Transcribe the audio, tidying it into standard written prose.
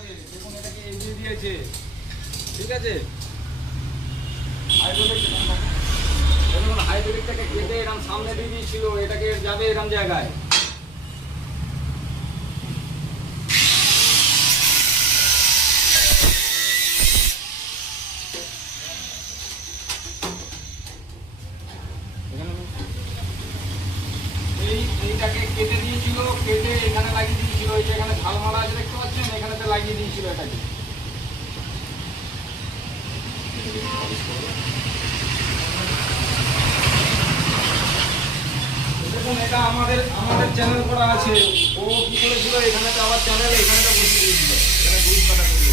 লাগে দেখুন এটাকে এগিয়ে দিয়েছে, ঠিক আছে। দেখুন হাইড্রোলিকটাকে কেটে এরকম সামনে দিয়ে দিয়েছিল, এটাকে যাবে এরকম জায়গায়। এইটাকে কেটে দিয়েছিল, কেটে এখানে লাগিয়ে দিয়েছিল, এই যে এখানে ঝাল মারা আছে দেখতে পাচ্ছেন, এখানেতে লাগিয়ে দিয়েছিল এটাকে। দেখুন এটা আমাদের চ্যানেল করা আছে, ও কি করেছিল এখানেতে আবার চ্যানেল এখানেটা বসিয়ে দিয়েছিল, এখানে গ্রুপ কাটা করে